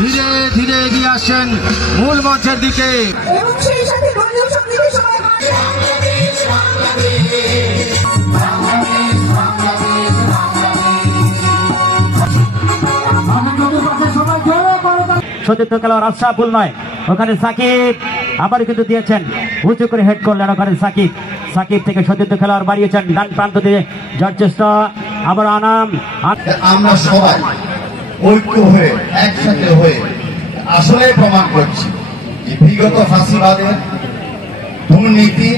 ধীরে ধীরে এগিয়ে আসছেন মূল মঞ্চের দিকে। এবং সেই সাথে ধর্মীয় সংগীতের সময় সতীর্থ খেলোয়াড় আশরাফুল নয়, ওখানে সাকিব আবার কিন্তু দিয়েছেন, উঁচু করে হেড করলেন ওখানে সাকিব। সাকিব থেকে সতীর্থ খেলোয়াড় বাড়িয়েছেন ডান প্রান্ত দিয়ে জর্চেস্টা, আবার আনাম। আমরা সবাই ঐক্য হয়ে একসাথে হয়ে আসলে প্রমাণ করছি যে বিগত ফাঁসিবাদের দুর্নীতি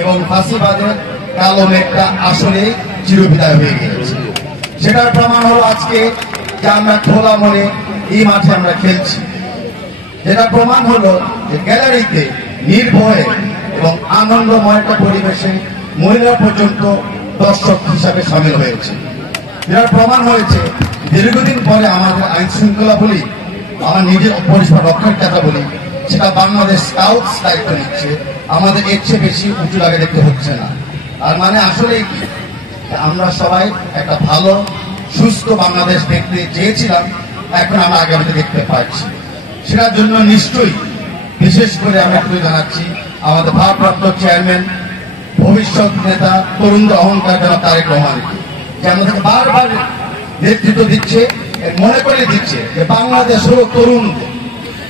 এবং ফাঁসিবাদের কালো মেঘটা আসলে চিরবিদায় হয়ে গিয়েছে। সেটার প্রমাণ হলো আজকে যে আমরা খোলা মনে এই মাঠে আমরা খেলছি। যেটা প্রমাণ হলো যে গ্যালারিতে নির্ভয়ে এবং আনন্দময় একটা পরিবেশে মহিলা পর্যন্ত দর্শক হিসাবে সামিল হয়েছে। যেটার প্রমাণ হয়েছে দীর্ঘদিন পরে আমাদের আইন শৃঙ্খলা বলি, আমার নিজের পরিষেবা রক্ষার কথা বলি, সেটা বাংলাদেশ স্কাউটস দায়িত্ব নিচ্ছে। আমাদের এর চেয়ে বেশি উঁচু লাগে দেখতে হচ্ছে না। আর মানে আসলে কি, আমরা সবাই একটা ভালো সুস্থ বাংলাদেশ দেখতে চেয়েছিলাম, এখন আমরা আগামীতে দেখতে পাচ্ছি। সেটার জন্য নিশ্চয়ই বিশেষ করে আমি একটু জানাচ্ছি আমাদের ভারপ্রাপ্ত চেয়ারম্যান, ভবিষ্যৎ নেতা, তরুণদের অহংকার জনাব তারেক রহমানকে, যে আমাদেরকে বারবার নেতৃত্ব দিচ্ছে, মনে করে দিচ্ছে যে বাংলাদেশ হলো তরুণদের,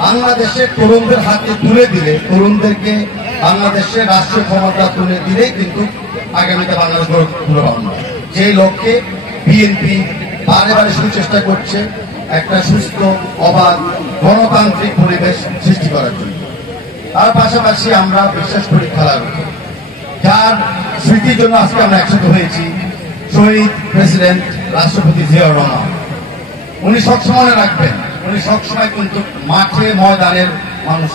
বাংলাদেশের তরুণদের হাতে তুলে দিলে, তরুণদেরকে বাংলাদেশের রাষ্ট্রীয় ক্ষমতা তুলে দিলেই কিন্তু আগামীতে বাংলাদেশ গড়ে পাবে। সেই লক্ষ্যে বিএনপি বারে বারে সুচেষ্টা করছে একটা সুস্থ অবাধ গণতান্ত্রিক পরিবেশ সৃষ্টি করার জন্য। তার পাশাপাশি আমরা বিশ্বাস করি খেলার উপর, যার স্মৃতির জন্য আজকে আমরা একসাথে হয়েছি, শহীদ প্রেসিডেন্ট রাষ্ট্রপতি জিয়াউর রহমান। উনি সবসময় মনে রাখবেন, উনি সবসময় কিন্তু মাঠে ময়দানের মানুষ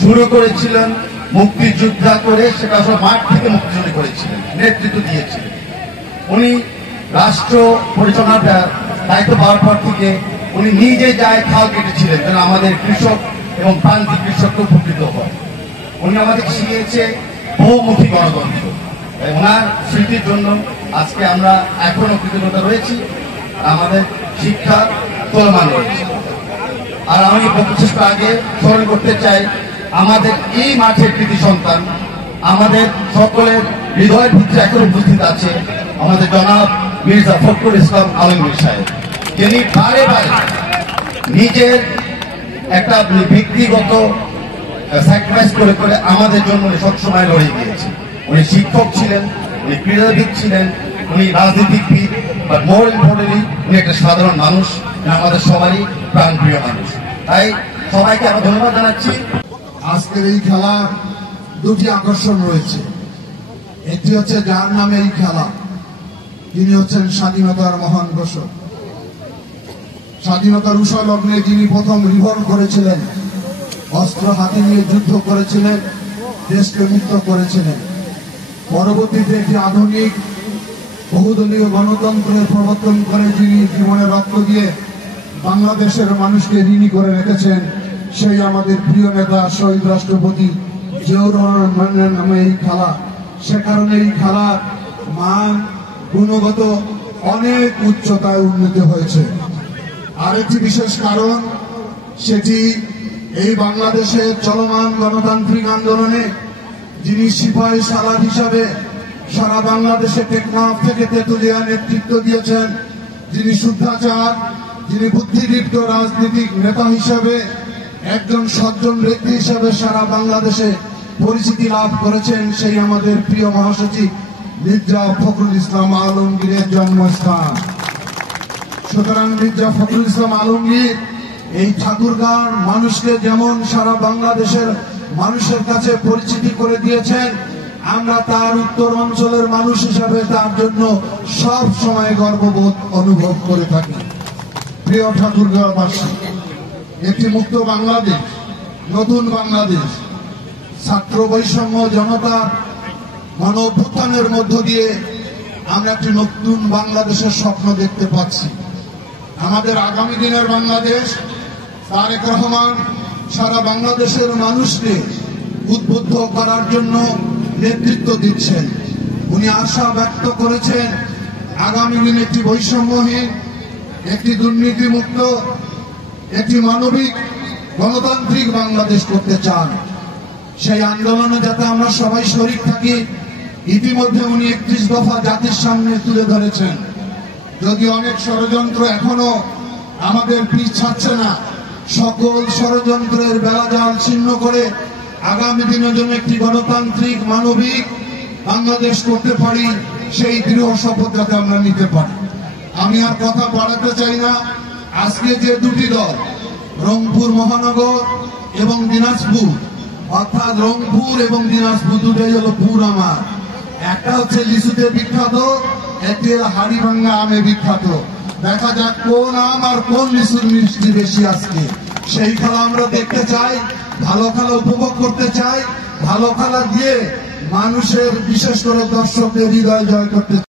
শুরু করেছিলেন মুক্তিযোদ্ধা করে, সেটা আসলে মাঠ থেকে মুক্তিযুদ্ধ করেছিলেন, নেতৃত্ব দিয়েছিলেন। উনি রাষ্ট্র পরিচালনার দায়িত্ব পাওয়ার পর থেকে উনি নিজে যায় খাল কেটেছিলেন যেন আমাদের কৃষক এবং প্রান্তিক কৃষককে উপকৃত হয়। উনি আমাদের শিখিয়েছে বহুমুখী গণতন্ত্র। ওনার স্মৃতির জন্য আজকে আমরা এখনো কৃতজ্ঞতা রয়েছি, আমাদের শিক্ষা চলমান রয়েছে। আর আমি বক্তব্য আগে স্মরণ করতে চাই আমাদের এই মাঠের কৃতি সন্তান, আমাদের সকলের হৃদয়ের ভিতরে এখন উপস্থিত আছে আমাদের জনাব মির্জা ফখরুল ইসলাম আলমগীর সাহেব, যিনি বারে বারে নিজের একটা ব্যক্তিগত স্যাক্রিফাইস করে করে আমাদের জন্য সবসময় লড়ে গিয়েছে। উনি শিক্ষক ছিলেন, উনি ক্রীড়াবিদ ছিলেন, উনি রাজনীতিবিদ, বাট মোর ইম্পর্টেন্টলি উনি একটা সাধারণ মানুষ, আমাদের সবারই প্রাণপ্রিয় মানুষ। তাই সবাইকে আমরা ধন্যবাদ জানাচ্ছি। আজকের এই খেলা দুটি আকর্ষণ রয়েছে। একটি হচ্ছে যার নামে এই খেলা, তিনি হচ্ছেন স্বাধীনতার মহান ঘোষক। স্বাধীনতার উষা লগ্নে যিনি প্রথম রিভল্ট করেছিলেন, অস্ত্র হাতে নিয়ে যুদ্ধ করেছিলেন, দেশকে মুক্ত করেছিলেন। পরবর্তীতে একটি আধুনিক বহুদলীয় গণতন্ত্রের প্রবর্তন করে যিনি জীবনে রক্ত দিয়ে বাংলাদেশের মানুষকে ঋণী করে রেখেছেন, সেই আমাদের প্রিয় নেতা শহীদ রাষ্ট্রপতি জিয়াউর রহমানের নামে এই খেলা। সে কারণে এই খেলার মান গুণগত অনেক উচ্চতায় উন্নীত হয়েছে। আরেকটি বিশেষ কারণ, সেটি এই বাংলাদেশের চলমান গণতান্ত্রিক আন্দোলনে যিনি সিপাহী সালার হিসাবে সারা বাংলাদেশে টেকনাফ থেকে তেঁতুলিয়া নেতৃত্ব দিয়েছেন, যিনি শুদ্ধাচার, যিনি বুদ্ধিদীপ্ত রাজনৈতিক নেতা হিসাবে, একজন সজ্জন ব্যক্তি হিসাবে সারা বাংলাদেশে পরিচিতি লাভ করেছেন, সেই আমাদের প্রিয় মহাসচিব মির্জা ফখরুল ইসলাম আলমগীরের জন্মস্থান। সুতরাং মির্জা ফখরুল ইসলাম আলমগীর এই ঠাকুরগাঁর মানুষকে যেমন সারা বাংলাদেশের মানুষের কাছে পরিচিতি করে দিয়েছেন, আমরা তার উত্তর অঞ্চলের মানুষ হিসাবে তার জন্য সব সময় গর্ববোধ অনুভব করে থাকি। প্রিয় ঠাকুরগাঁওবাসী, একটি মুক্ত বাংলাদেশ, নতুন বাংলাদেশ, ছাত্র বৈষম্য জনতার গণঅভ্যুত্থানের মধ্য দিয়ে আমরা একটি নতুন বাংলাদেশের স্বপ্ন দেখতে পাচ্ছি। আমাদের আগামী দিনের বাংলাদেশ, তারেক রহমান সারা বাংলাদেশের মানুষকে উদ্বুদ্ধ করার জন্য নেতৃত্ব দিচ্ছেন। উনি আশা ব্যক্ত করেছেন আগামী দিনে একটি বৈষম্যহীন, একটি দুর্নীতিমুক্ত, একটি মানবিক গণতান্ত্রিক বাংলাদেশ করতে চান। সেই আন্দোলনে যাতে আমরা সবাই শরীক থাকি, ইতিমধ্যে উনি 31 দফা জাতির সামনে তুলে ধরেছেন। যদি অনেক ষড়যন্ত্র এখনো আমাদের পিছ ছাড়ছে না, সকল ষড়যন্ত্রের বেড়াজাল ছিন্ন করে আগামী দিনের জন্য একটি গণতান্ত্রিক মানবিক বাংলাদেশ করতে পারি, সেই দৃঢ় শপথ যাতে আমরা নিতে পারি। আমি আর কথা বাড়াতে চাই না। আজকে যে দুটি দল, রংপুর মহানগর এবং দিনাজপুর, অর্থাৎ রংপুর এবং দিনাজপুর দুটাই হলো পুর আমার। একটা হচ্ছে লিচুতে বিখ্যাত, একটি হলো হাড়িভাঙ্গা আমে বিখ্যাত। দেখা যাক কোন আম আর কোন লিচুর মিষ্টি বেশি আজকে। সেই খেলা আমরা দেখতে চাই, ভালো খেলা উপভোগ করতে চাই, ভালো খেলা দিয়ে মানুষের বিশেষ করে দর্শকদের হৃদয় জয় করতে চাই।